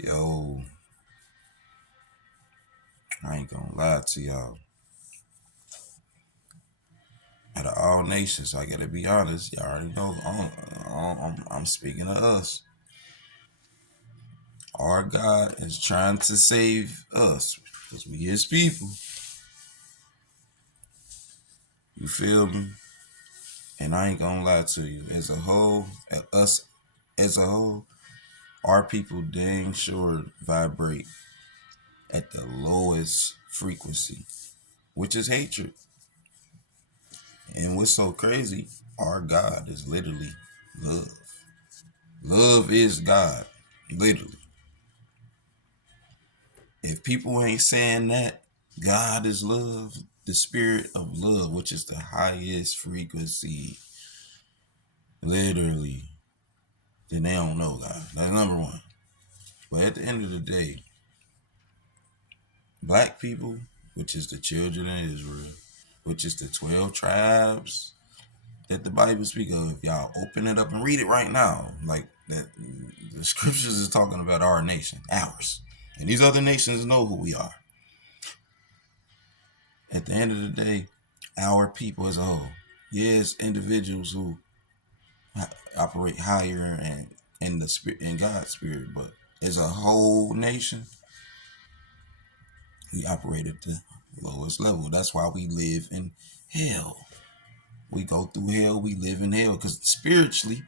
Yo, I ain't gonna lie to y'all. Out of all nations, I gotta be honest. Y'all already know. I'm speaking to us. Our God is trying to save us because we His people. You feel me? And I ain't gonna lie to you. As a whole, us as a whole, our people dang sure vibrate at the lowest frequency, which is hatred. And what's so crazy? Our God is literally love. Love is God, literally. If people ain't saying that, God is love, the spirit of love, which is the highest frequency, literally, then they don't know God. That's number one. But at the end of the day, black people, which is the children of Israel, which is the 12 tribes that the Bible speaks of, if y'all open it up and read it right now, like that, the scriptures is talking about our nation, ours. And these other nations know who we are. At the end of the day, our people as a whole, yes, individuals who operate higher and in the spirit, in God's spirit, but as a whole nation, we operate at the lowest level. That's why we live in hell. We go through hell, we live in hell, because spiritually,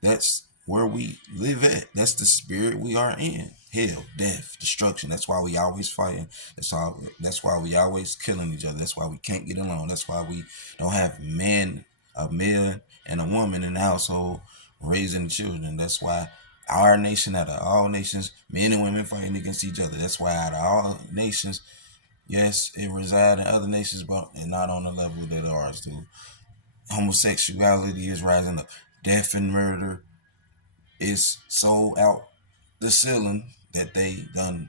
that's where we live at. That's the spirit we are in. Hell, death, destruction. That's why we always fighting. That's why we always killing each other. That's why we can't get along. That's why we don't have a male and a woman in the household raising children. That's why our nation, out of all nations, men and women fighting against each other. That's why out of all nations, yes, it resides in other nations, but it's not on the level that ours do. Homosexuality is rising up. Death and murder is so out the ceiling that they done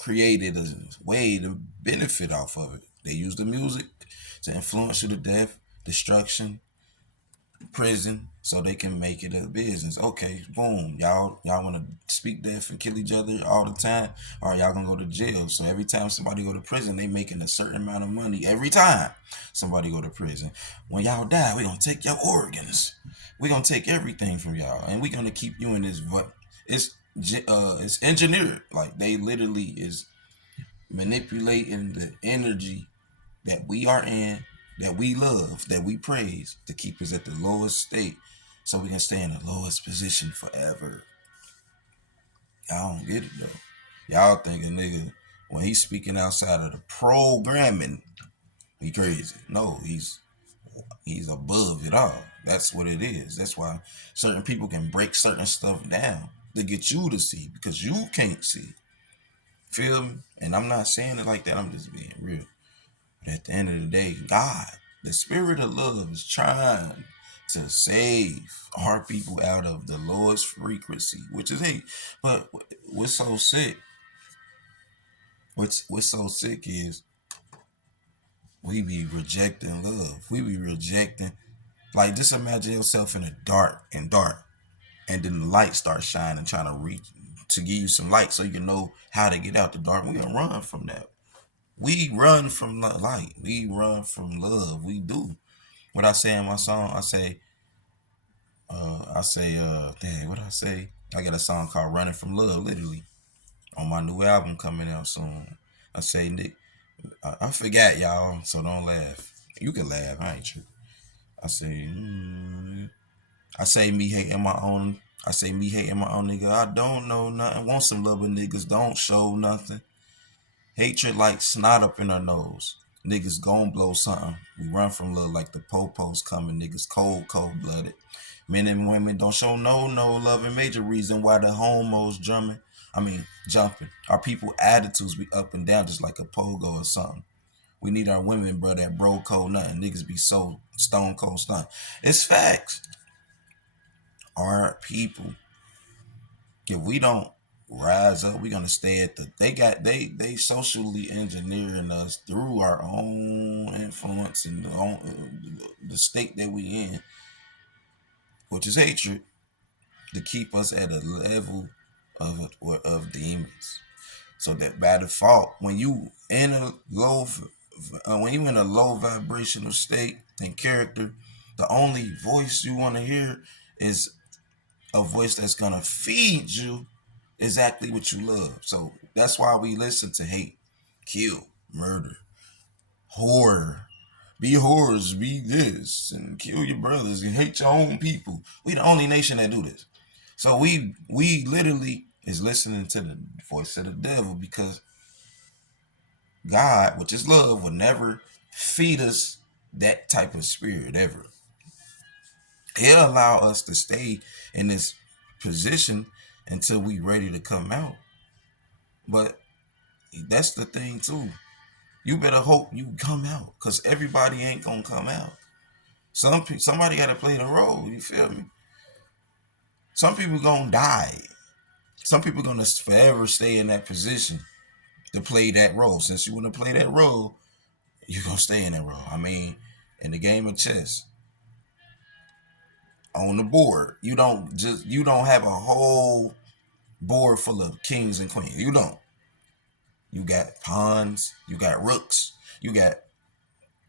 created a way to benefit off of it. They use the music to influence you to death, destruction, prison, so they can make it a business. Okay, boom. Y'all want to speak death and kill each other all the time, or y'all gonna go to jail. So every time somebody go to prison, they making a certain amount of money every time somebody go to prison. When y'all die, we gonna take your organs. We gonna take everything from y'all, and we gonna keep you in this. But it's engineered. Like they literally is manipulating the energy that we are in, that we love, that we praise, to keep us at the lowest state so we can stay in the lowest position forever. Y'all don't get it though. Y'all think a nigga, when he's speaking outside of the programming, he crazy. No, he's above it all. That's what it is. That's why certain people can break certain stuff down to get you to see, because you can't see. Feel me? And I'm not saying it like that. I'm just being real. But at the end of the day, God, the spirit of love, is trying to save our people out of the lowest frequency, which is hate. But what's so sick? What's so sick is we be rejecting love. We be rejecting, like, just imagine yourself in the dark and then the light starts shining, trying to reach to give you some light so you can know how to get out the dark. We gonna run from that. We run from the light. We run from love. We do. What I say in my song, dang, what I say? I got a song called "Running from Love," literally, on my new album coming out soon. I say, Nick, I forgot, y'all, so don't laugh. You can laugh, I ain't true. I say, I say me hating my own. I say me hating my own nigga. I don't know nothing. Want some love, but niggas don't show nothing. Hatred like snot up in our nose. Niggas gon' blow something. We run from love like the po-po's coming. Niggas cold blooded. Men and women don't show no love, and major reason why the homos drumming. I mean jumping. Our people attitudes be up and down just like a pogo or something. We need our women, bro, that bro cold nothing. Niggas be so stone cold stunned. It's facts. Our people, if we don't rise up, we're gonna stay at the they socially engineering us through our own influence and the state that we in, which is hatred, to keep us at a level. of demons. So that by default, when you in a low vibrational state and character, the only voice you want to hear is a voice that's gonna feed you exactly what you love. So that's why we listen to hate, kill, murder, horror. Be horrors, be this, and kill your brothers and hate your own people. We the only nation that do this. So we literally is listening to the voice of the devil, because God, which is love, will never feed us that type of spirit ever. He'll allow us to stay in this position until we ready to come out. But that's the thing too. You better hope you come out, because everybody ain't gonna come out. Somebody got to play the role. You feel me? Some people gonna die. Some people gonna forever stay in that position to play that role. Since you want to play that role, you gonna stay in that role. I mean, in the game of chess, on the board, you don't have a whole board full of kings and queens. You don't. You got pawns, you got rooks, you got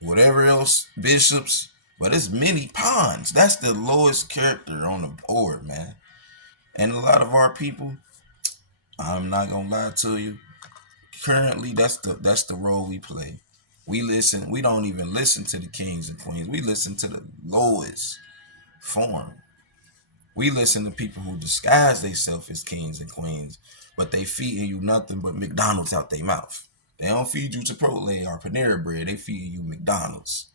whatever else, bishops, but it's many pawns. That's the lowest character on the board, man. And a lot of our people, I'm not gonna lie to you, currently that's the role we play. We don't even listen to the kings and queens. We listen to the lowest form. We listen to people who disguise themselves as kings and queens, but they feeding you nothing but McDonald's out their mouth. They don't feed you Chipotle or Panera Bread. They feed you McDonald's.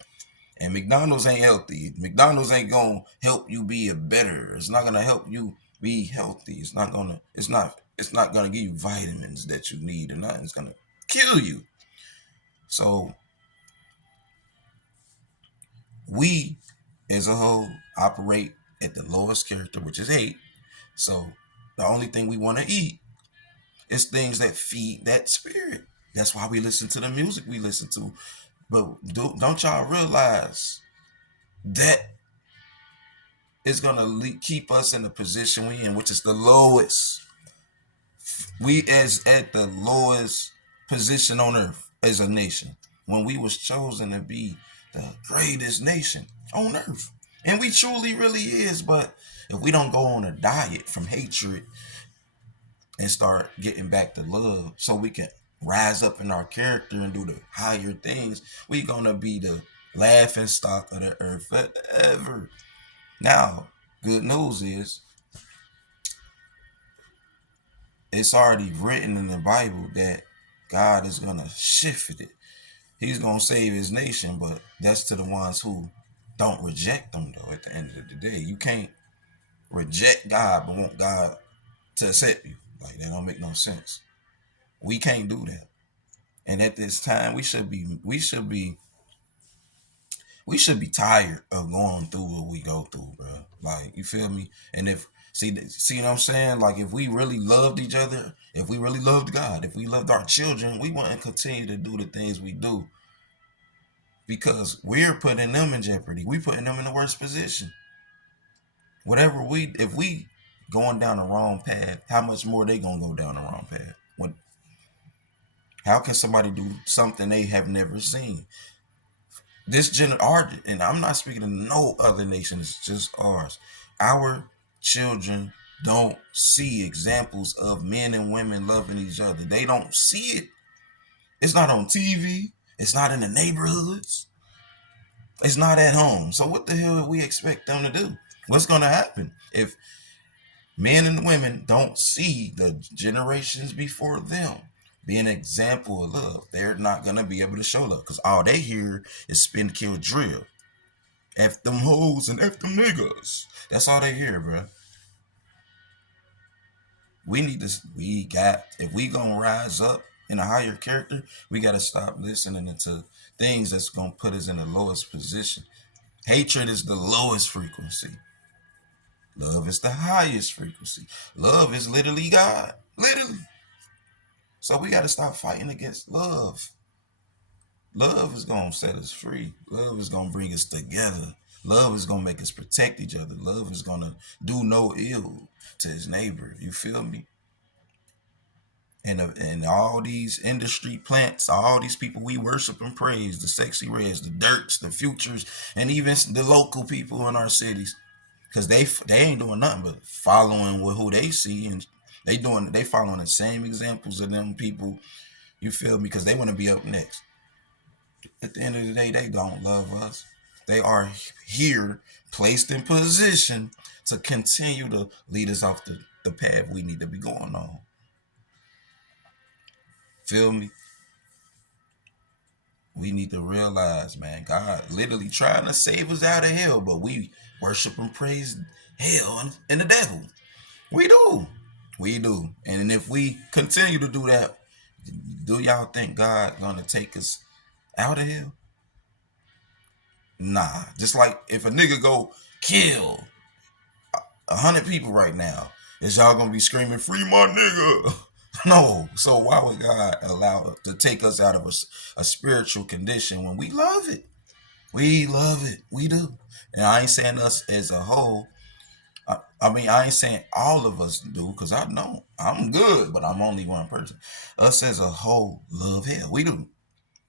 And McDonald's ain't healthy. McDonald's ain't gonna help you be a better. It's not gonna help you be healthy. It's not gonna give you vitamins that you need or nothing. It's gonna kill you. So we as a whole operate at the lowest character, which is hate. So the only thing we want to eat is things that feed that spirit. That's why we listen to the music we listen to. But don't y'all realize that it's gonna keep us in the position we in, which is the lowest. We as at the lowest position on earth as a nation, when we was chosen to be the greatest nation on earth. And we truly really is. But if we don't go on a diet from hatred and start getting back to love, so we can rise up in our character and do the higher things, we gonna be the laughing stock of the earth forever. Now, good news is it's already written in the Bible that God is gonna shift it. He's gonna save his nation, but that's to the ones who don't reject him though. At the end of the day, you can't reject God but want God to accept you. Like, that don't make no sense. We can't do that. And at this time, we should be tired of going through what we go through, bro. Like, you feel me? And if see what I'm saying? Like, if we really loved each other, if we really loved God, if we loved our children, we wouldn't continue to do the things we do, because we're putting them in jeopardy. We putting them in the worst position. If we going down the wrong path, how much more they gonna go down the wrong path? How can somebody do something they have never seen? And I'm not speaking of no other nation, it's just ours. Our children don't see examples of men and women loving each other. They don't see it. It's not on TV. It's not in the neighborhoods. It's not at home. So what the hell do we expect them to do? What's going to happen if men and women don't see the generations before them be an example of love? They're not going to be able to show love, because all they hear is spin, kill, drill. F them hoes and F them niggas. That's all they hear, bro. If we gonna rise up in a higher character, we gotta stop listening to things that's gonna put us in the lowest position. Hatred is the lowest frequency. Love is the highest frequency. Love is literally God. Literally. So we gotta stop fighting against love. Love is gonna set us free. Love is gonna bring us together. Love is gonna make us protect each other. Love is gonna do no ill to his neighbor. You feel me? And all these industry plants, all these people we worship and praise, the Sexy Reds, the Dirks, the Futures, and even the local people in our cities, because they ain't doing nothing but following with who they see, and they following the same examples of them people. You feel me? Because they want to be up next. At the end of the day, they don't love us. They are here, placed in position to continue to lead us off the path we need to be going on. Feel me? We need to realize, man, God literally trying to save us out of hell, but we worship and praise hell and the devil. We do. We do. And if we continue to do that, do y'all think God gonna take us out of hell? Nah. Just like if a nigga go kill 100 people right now, is y'all gonna be screaming, "Free my nigga"? No. So why would God allow to take us out of a spiritual condition when we love it? We love it. We do. And I ain't saying us as a whole. I mean, I ain't saying all of us do, because I know I'm good, but I'm only one person. Us as a whole love hell. We do.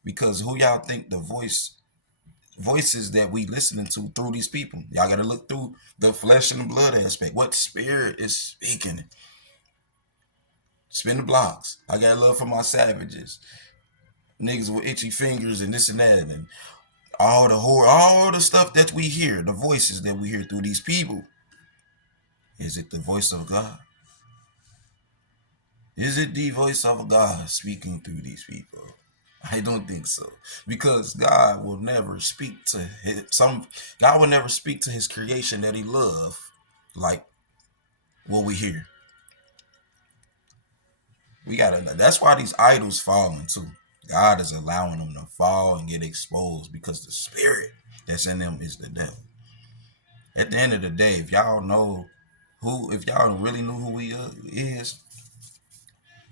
Because who y'all think the voices that we listening to through these people? Y'all got to look through the flesh and the blood aspect. What spirit is speaking? Spin the blocks. I got love for my savages. Niggas with itchy fingers and this and that, and all the horror, all the stuff that we hear, the voices that we hear through these people. Is it the voice of God? Is it the voice of God speaking through these people? I don't think so, because God will never speak to God will never speak to His creation that He loved like what we hear. We gotta know. That's why these idols falling too. God is allowing them to fall and get exposed because the spirit that's in them is the devil. At the end of the day, if y'all really knew who He is,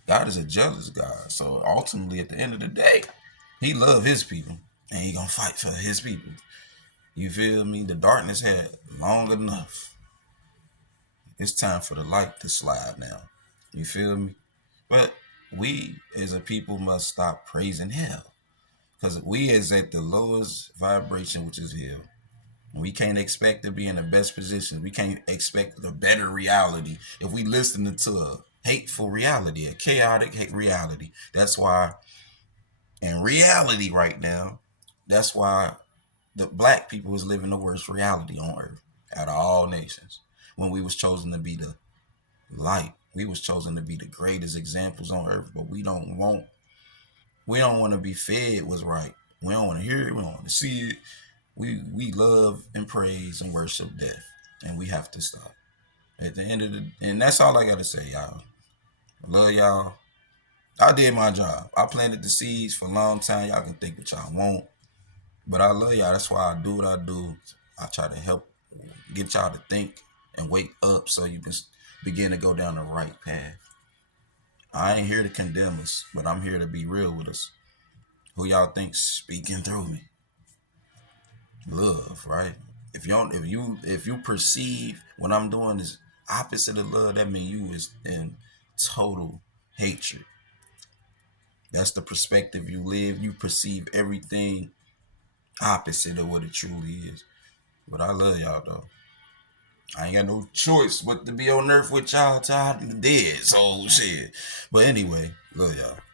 God is a jealous God. So ultimately, at the end of the day, He love His people, and He gonna fight for His people. You feel me? The darkness had long enough. It's time for the light to slide now. You feel me? But we as a people must stop praising hell, because we is at the lowest vibration, which is hell. We can't expect to be in the best position. We can't expect a better reality if we listening to a hateful reality, a chaotic hate reality. That's why in reality right now, that's why the black people is living the worst reality on earth out of all nations. When we was chosen to be the light, we was chosen to be the greatest examples on earth, but we don't want to be fed what's right. We don't want to hear it. We don't want to see it. We love and praise and worship death, and we have to stop. At the end of and that's all I gotta say, y'all. I love y'all. I did my job. I planted the seeds for a long time. Y'all can think what y'all want, but I love y'all. That's why I do what I do. I try to help get y'all to think and wake up so you can begin to go down the right path. I ain't here to condemn us, but I'm here to be real with us. Who y'all think speaking through me? Love, right? If you perceive what I'm doing is opposite of love, that means you is in total hatred. That's the perspective you live. You perceive everything opposite of what it truly is. But I love y'all though. I ain't got no choice but to be on earth with y'all till I'm dead. So shit. But anyway, love y'all.